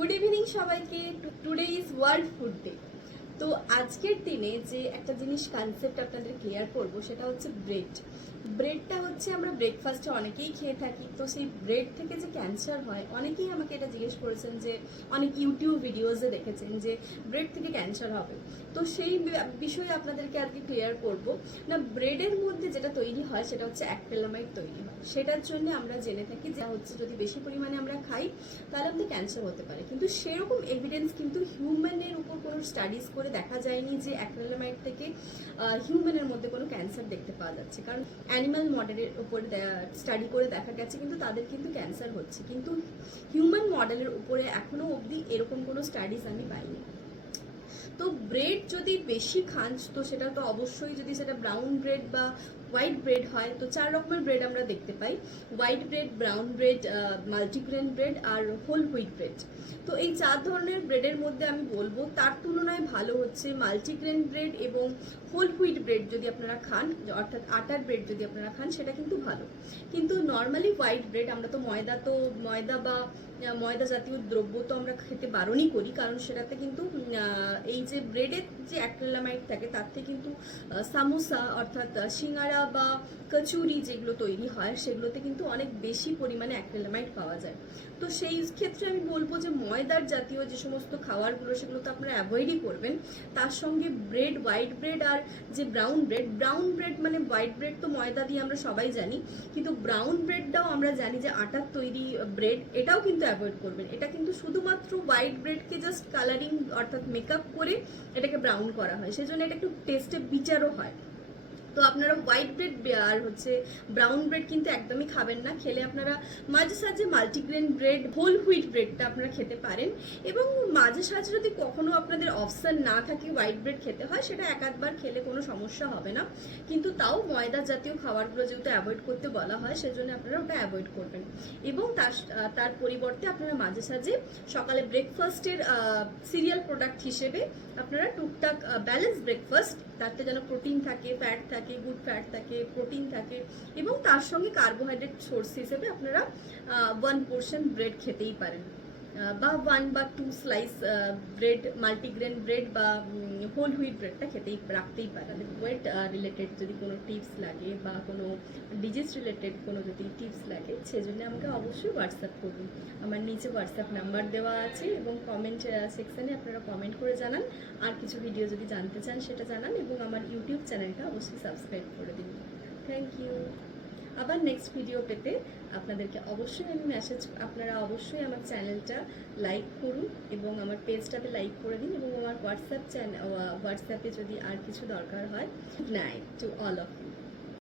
Good evening সবাইকে। Today is world food day. তো আজকের দিনে যে একটা জিনিস কনসেপ্ট আপনাদের ক্লিয়ার করব সেটা হচ্ছে ব্রেডটা হচ্ছে আমরা ব্রেকফাস্টে অনেকেই খেয়ে থাকি। তো সেই ব্রেড থেকে যে ক্যান্সার হয়, অনেকেই আমাকে এটা জিজ্ঞেস করেছেন, যে অনেক ইউটিউব ভিডিওসে দেখেছেন যে ব্রেড থেকে ক্যান্সার হবে। তো সেই বিষয়ে আপনাদেরকে আজকে ক্লিয়ার করব না। ব্রেডের মধ্যে যেটা তৈরি হয় সেটা হচ্ছে অ্যাক্রিলামাইড তৈরি হয়। সেটার জন্য আমরা জেনে থাকি যে হচ্ছে যদি বেশি পরিমাণে আমরা খাই তাহলে আমাদের ক্যান্সার হতে পারে, কিন্তু সেরকম এভিডেন্স কিন্তু হিউম্যানের উপর কোনো স্টাডিজ করে দেখা যায়নি যে অ্যাক্রিলামাইড থেকে হিউম্যানের মধ্যে কোনো ক্যান্সার দেখতে পাওয়া যাচ্ছে। কারণ অ্যানিমাল মডেলের উপর স্টাডি করে দেখা গেছে কিন্তু তাদের কিন্তু ক্যান্সার হচ্ছে, কিন্তু হিউম্যান মডেলের উপরে এখনো অবধি এরকম কোনো স্টাডিজ আমি পাইনি। তো ব্রেড যদি বেশি খান তো সেটা তো অবশ্যই, যদি সেটা ব্রাউন ব্রেড বা হোয়াইট ব্রেড হয়, তো 4 রকমের ব্রেড আমরা দেখতে পাই: white bread, brown bread, multigrain bread আর হোল হুইট ব্রেড। তো এই 4 ধরনের ব্রেডের মধ্যে আমি বলবো তার তুলনায় ভালো হচ্ছে মাল্টিগ্রেন ব্রেড এবং হোল হুইট ব্রেড যদি আপনারা খান, অর্থাৎ আটার ব্রেড যদি আপনারা খান সেটা কিন্তু ভালো। কিন্তু নর্মালি হোয়াইট ব্রেড, আমরা তো ময়দা বা ময়দা জাতীয় দ্রব্য তো আমরা খেতে বারণই করি, কারণ সেটাতে কিন্তু এই যে ব্রেডের যে অ্যাক্রিলামাইড থাকে তার থেকে কিন্তু সামোসা অর্থাৎ সিঙ্গারা বা কচুরি যেগুলো তৈরি হয় সেগুলোতে কিন্তু অনেক বেশি পরিমাণে অ্যাক্রিলামাইড পাওয়া যায়। তো সেই ক্ষেত্রে আমি বলবো যে ময়দার জাতীয় যে সমস্ত খাবারগুলো সেগুলো তো আপনারা অ্যাভয়েডই করবেন। তার সঙ্গে ব্রেড, হোয়াইট ব্রেড আর যে ব্রাউন ব্রেড মানে হোয়াইট ব্রেড তো ময়দা দিয়ে আমরা সবাই জানি, কিন্তু ব্রাউন ব্রেডটাও আমরা জানি যে আটার তৈরি ব্রেড, এটাও কিন্তু অ্যাভয়েড করবেন। এটা কিন্তু শুধুমাত্র হোয়াইট ব্রেডকে জাস্ট কালারিং অর্থাৎ মেকআপ করে এটাকে ব্রাউন করা হয়, সেজন্য এটা একটু টেস্টে বিচারও হয়। তো আপনারা হোয়াইট ব্রেড আর হচ্ছে ব্রাউন ব্রেড কিন্তু একদমই খাবেন না। খেলে আপনারা মাঝে সাঝে মাল্টিগ্রেন ব্রেড, হোল হুইট ব্রেডটা আপনারা খেতে পারেন। এবং মাঝে সাঝে যদি কখনো আপনাদের অপশন না থাকে হোয়াইট ব্রেড খেতে হয়, সেটা এক আধবার খেলে কোনো সমস্যা হবে না। কিন্তু তাও ময়দা জাতীয় খাবারগুলো যেহেতু অ্যাভয়েড করতে বলা হয় সেজন্য আপনারা ওটা অ্যাভয়েড করবেন। এবং তার পরিবর্তে আপনারা মাঝে সাঝে সকালে ব্রেকফাস্টের সিরিয়াল প্রোডাক্ট হিসেবে আপনারা টুকটাক ব্যালেন্স ব্রেকফাস্ট, তাতে যেন প্রোটিন থাকে, ফ্যাট থাকে, গুড ফ্যাট থাকে, প্রোটিন থাকে, এবং তার সঙ্গে কার্বোহাইড্রেট সোর্স হিসেবে আপনারা 1 পোর্শন ব্রেড খেতেই পারেন, বা 1 বা 2 স্লাইস ব্রেড, মাল্টিগ্রেন ব্রেড বা হোল হুইট ব্রেডটা রাখতেই পারেন। ওয়েট রিলেটেড যদি কোনো টিপস লাগে বা কোনো ডিজিজ রিলেটেড কোনো যদি টিপস লাগে সেজন্য আমাকে অবশ্যই হোয়াটসঅ্যাপ করুন। আমার নিচে হোয়াটসঅ্যাপ নাম্বার দেওয়া আছে, এবং কমেন্ট সেকশানে আপনারা কমেন্ট করে জানান। আর কিছু ভিডিও যদি জানতে চান সেটা জানান, এবং আমার ইউটিউব চ্যানেলটা অবশ্যই সাবস্ক্রাইব করে দিন। Thank you. আবার নেক্সট ভিডিও পেতে আপনাদেরকে অবশ্যই আমি আপনারা অবশ্যই আমার চ্যানেলটা লাইক করুন এবং আমার পেজটাতে লাইক করে দিন, এবং আমার হোয়াটসঅ্যাপে যদি আর কিছু দরকার হয়। Good night to all of you.